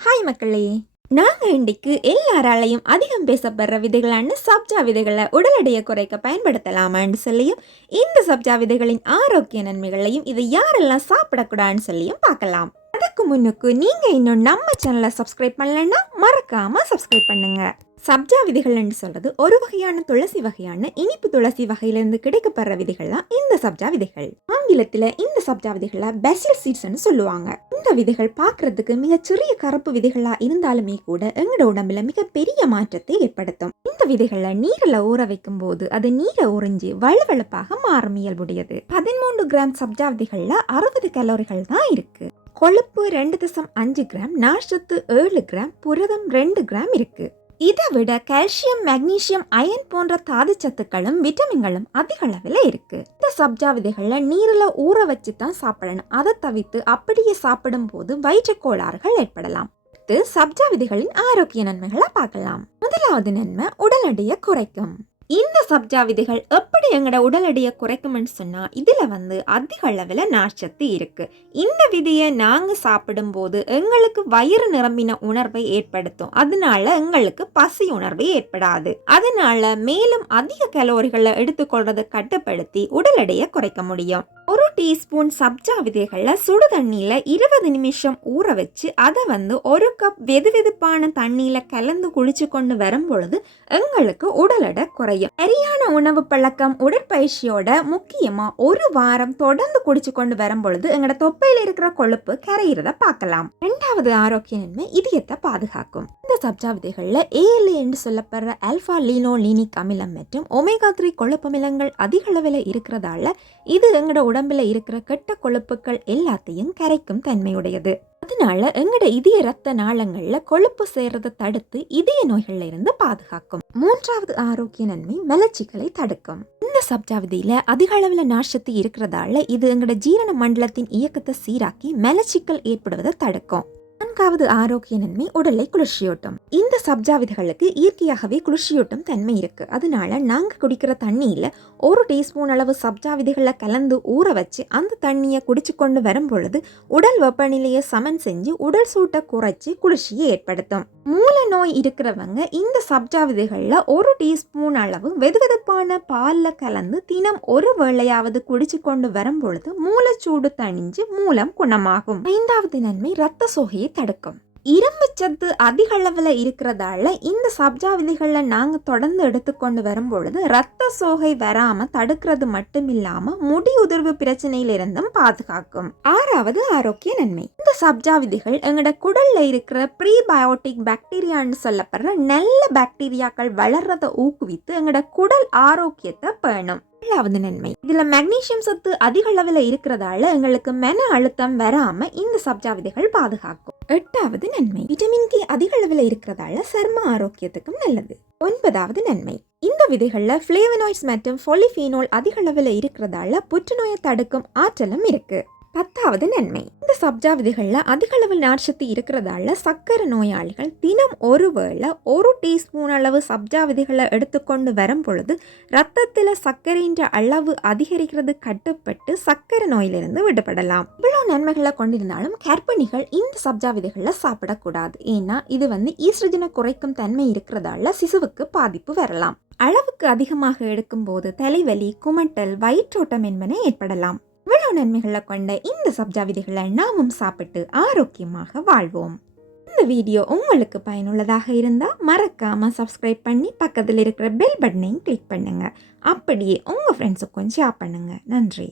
Hi மக்களே. நாங்கள் இன்றைக்கு எல்லாராலையும் அதிகம் பேசப்படுற விதைகளான சப்ஜா விதைகளை உடல் எடையை குறைக்க பயன்படுத்தலாமான்னு சொல்லியும் இந்த சப்ஜா விதைகளின் ஆரோக்கிய நன்மைகளையும் இதை யாரெல்லாம் சாப்பிடக்கூடாதுன்னு சொல்லியும் பார்க்கலாம். அதுக்கு முன்னுக்கு நீங்கள் இன்னும் நம்ம சேனலை சப்ஸ்கிரைப் பண்ணலைன்னா மறக்காமல் சப்ஸ்கிரைப் பண்ணுங்கள் சப்ஜா விதைகள்னு சொல்கிறது ஒரு வகையான துளசி வகையான இனிப்பு துளசி வகையிலிருந்து கிடைக்கப்படுற விதைகள் தான் இந்த சப்ஜா விதைகள். ஆங்கிலத்தில் இந்த சப்ஜா விதைகளை பெசில் சீட்ஸ்னு சொல்லுவாங்க. இந்த விதைகள் பார்க்கறதுக்கு மிகச் சிறிய கருப்பு விதைகளாக இருந்தாலுமே கூட எங்களோட உடம்புல மிக பெரிய மாற்றத்தை ஏற்படுத்தும். இந்த விதைகளை நீரில் ஊற வைக்கும் போது அது நீரை உறிஞ்சி வலுவழுப்பாக மாறும் இயல்புடையது. பதிமூன்று கிராம் சப்ஜா விதைகளில் அறுபது கலோரிகள் தான் இருக்கு. கொழுப்பு ரெண்டு தசம் அஞ்சு கிராம் நார்ச்சத்து ஏழு கிராம் புரதம் ரெண்டு கிராம் இருக்குது இதை விட கால்சியம் மெக்னீசியம் அயன் போன்ற தாது சத்துக்களும் விட்டமின்களும் அதிக அளவில் இருக்கு. இந்த சப்ஜா விதைகளை நீரில் ஊற வச்சு தான் சாப்பிடணும். அதை தவிர்த்து அப்படியே சாப்பிடும் போது வயிற்று கோளாறுகள் ஏற்படலாம். சப்ஜா விதைகளின் ஆரோக்கிய நன்மைகளை பார்க்கலாம். முதலாவது நன்மை உடல் எடையை குறைக்கும். இந்த சப்ஜா விதைகள் எப்படி எங்களோட உடல் எடையை குறைக்கும்னு சொன்னால் இதில் வந்து அதிக அளவில் நார்ச்சத்து இருக்குது இந்த விதையை நாங்கள் சாப்பிடும்போது எங்களுக்கு வயிறு நிரம்பின உணர்வை ஏற்படுத்தும். அதனால எங்களுக்கு பசி உணர்வு ஏற்படாது. அதனால மேலும் அதிக கலோரிகளை எடுத்துக்கொள்றதை கட்டுப்படுத்தி உடல் எடையை குறைக்க முடியும். ஒரு டீஸ்பூன் சப்ஜா விதைகளை சுடு தண்ணியில் இருபது நிமிஷம் ஊற வச்சு அதை வந்து ஒரு கப் வெது வெதுப்பான தண்ணியில் கலந்து குளிச்சு கொண்டு வரும் பொழுது எங்களுக்கு உடல் எடை குறையும். சரியான உணவு பழக்கம் உடற்பயிற்சியோட முக்கியமா ஒரு வாரம் தொடர்ந்து குடிச்சு கொண்டு வரும் பொழுது எங்களோட தொப்பையில இருக்கிற கொழுப்பு கரையிறத பார்க்கலாம். இரண்டாவது ஆரோக்கிய நன்மை இதயத்தை பாதுகாக்கும். இந்த சப்ஜா விதைகள்ல ஏஎல்ஏ என்று சொல்லப்படுற அல்ஃபா லீனோ லீனிக் அமிலம் மற்றும் ஒமேகா த்ரீ கொழுப்பமிலங்கள் அதிக அளவில் இருக்கிறதால இது எங்களோட உடம்புல இருக்கிற கெட்ட கொழுப்புகள் எல்லாத்தையும் கரைக்கும் தன்மையுடையது. அதனால எங்கட இதய ரத்த நாளங்கள்ல கொழுப்பு சேர்றதை தடுத்து இதய நோய்கள்ல இருந்து பாதுகாக்கும். மூன்றாவது ஆரோக்கிய நன்மை மலச்சிக்கலை தடுக்கும். இந்த சப்ஜாவதியில் அதிக அளவுல நார்ச்சத்து இருக்கிறதால இது எங்கட ஜீரண மண்டலத்தின் இயக்கத்தை சீராக்கி மலச்சிக்கல் ஏற்படுவதை தடுக்கும். நான்காவது ஆரோக்கிய நன்மை உடலை குளிர்ச்சியூட்டும். இந்த சப்ஜா விதைகளுக்கு இயற்கையாகவே குளிர்ச்சியூட்டும் தன்மை இருக்கு. அதனால நாங்க குடிக்கிற தண்ணியில ஒரு டீஸ்பூன் அளவு சப்ஜா விதைகளை கலந்து ஊற வச்சு அந்த தண்ணியை குடிச்சு கொண்டு வரும் பொழுது உடல் வெப்பநிலையை சமன் செஞ்சு உடல் சூட்டை குறைச்சி குளிர்ச்சியை ஏற்படுத்தும். மூல நோய் இருக்கிறவங்க இந்த சப்ஜா விதைகளில் ஒரு டீஸ்பூன் அளவு வெதுவெதுப்பான பாலில் கலந்து தினம் ஒரு வேளையாவது குடிச்சு கொண்டு வரும் பொழுது மூலச்சூடு தணிஞ்சு மூலம் குணமாகும். ஐந்தாவது நன்மை ரத்த சோகையை தடுக்கும். இரும்பு சத்து அதிக அளவில் இருக்கிறதால இந்த சப்ஜா விதைகளில் நாங்கள் தொடர்ந்து எடுத்துக்கொண்டு வரும்பொழுது ரத்த சோகை வராமல் தடுக்கிறது மட்டும் இல்லாமல் முடி உதிர்வு பிரச்சனையிலிருந்தும் பாதுகாக்கும். ஆறாவது ஆரோக்கிய நன்மை. இந்த சப்ஜா விதைகள் எங்களோட குடல்ல இருக்கிற ப்ரீபயோட்டிக் பாக்டீரியான்னு சொல்லப்படுற நல்ல பாக்டீரியாக்கள் வளர்றதை ஊக்குவித்து எங்களோட குடல் ஆரோக்கியத்தை பேணும். ஏழாவது நன்மை. இதுல மெக்னீசியம் சத்து அதிக அளவில் இருக்கிறதால எங்களுக்கு மன அழுத்தம் வராம இந்த சப்ஜா விதைகள் பாதுகாக்கும். எட்டாவது நன்மை. விட்டமின் கே அதிக அளவில் இருக்கிறதால சர்ம ஆரோக்கியத்துக்கும் நல்லது. ஒன்பதாவது நன்மை. இந்த விதைகளில் ஃப்ளேவனாய்ட்ஸ் மற்றும் பொலிஃபீனோல் அதிக அளவில் இருக்கிறதால புற்றுநோயை தடுக்கும் ஆற்றலும் இருக்கு. பத்தாவது நன்மை. இந்த சப்ஜா விதைகளில் அதிக அளவில் நார்ச்சத்து இருக்கிறதால சர்க்கரை நோயாளிகள் தினம் ஒருவேளை ஒரு டீஸ்பூன் அளவு சப்ஜா விதைகளை எடுத்துக்கொண்டு வரும் பொழுது ரத்தத்தில் சர்க்கரையின் அளவு அதிகரிக்கிறது கட்டுப்பட்டு சர்க்கரை நோயிலிருந்து விடுபடலாம். இவ்வளோ நன்மைகளை கொண்டிருந்தாலும் கர்ப்பிணிகள் இந்த சப்ஜா விதைகளில் சாப்பிடக்கூடாது. ஏன்னா இது வந்து ஈஸ்ட்ரஜனை குறைக்கும் தன்மை இருக்கிறதால சிசுவுக்கு பாதிப்பு வரலாம். அளவுக்கு அதிகமாக எடுக்கும்போது தலைவலி குமட்டல் வயிற்றோட்டம் என்பன ஏற்படலாம். இவ்வளவு நன்மைகளை கொண்ட இந்த சப்ஜா விதைகளை நாமும் சாப்பிட்டு ஆரோக்கியமாக வாழ்வோம். இந்த வீடியோ உங்களுக்கு பயனுள்ளதாக இருந்தால் மறக்காம சப்ஸ்கிரைப் பண்ணி பக்கத்தில் இருக்கிற பெல் பட்டனையும் கிளிக் பண்ணுங்க. அப்படியே உங்கள் ஃப்ரெண்ட்ஸுக்கும் ஷேர் பண்ணுங்க. நன்றி.